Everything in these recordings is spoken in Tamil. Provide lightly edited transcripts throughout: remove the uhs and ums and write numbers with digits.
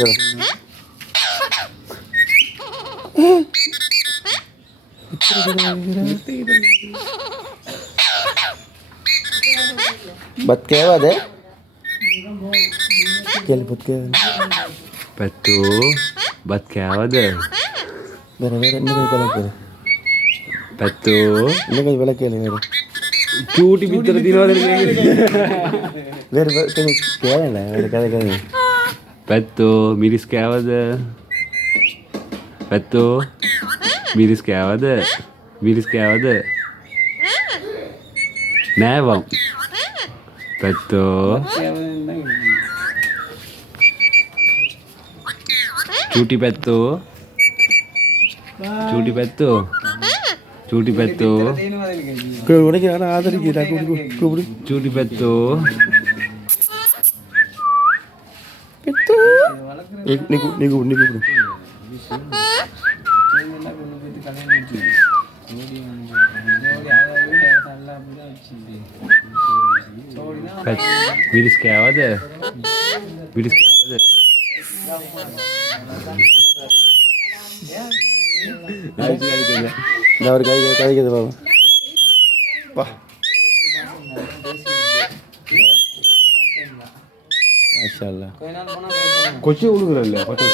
Buat kewa deh. Kali buat kewa. Betul. Buat kewa deh. Bener-bener ini kayak balak kali. Betul. Ini kayak balak kali bener. Cuti pintar di luar ini. Bener kayak kewa lah. Bener kali. Betul. Miris kewa deh. Betul. Miris kewa deh. Miris kewa deh. Nah bang. Betul. Cuti betul. Cuti betul. Cuti betul. Kalau mana kita ada di kita kubur. Cuti betul. Betul. Niku. Miris kewa deh. Miris kewa deh. Nah, kali gitu bang. Wah. Masya Allah. Kochi ulugralla. Kochi.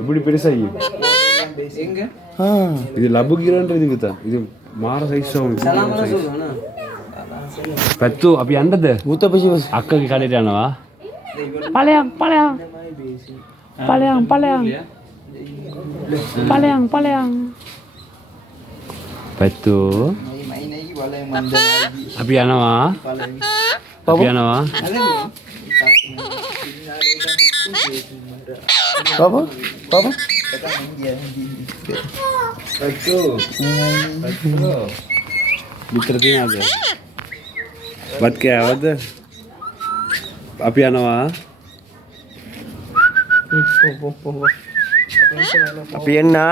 எப்படி பெருசாகி இது லபு கீரன்றது இதுதான் இது மாற சைஸ் பெத்து அப்படி அண்டது மூத்த பசி அக்கக்கு காட்டிட்டானவா பழையாங் பழையாங் பழையாங் பழையாங் பழையாங் பழையாங் பெத்து அப்படி ஆனவா அப்படி ஆனவா Papa? Betul. Diterima aja. Buat kayak apa tuh? Api anawa? Api enna?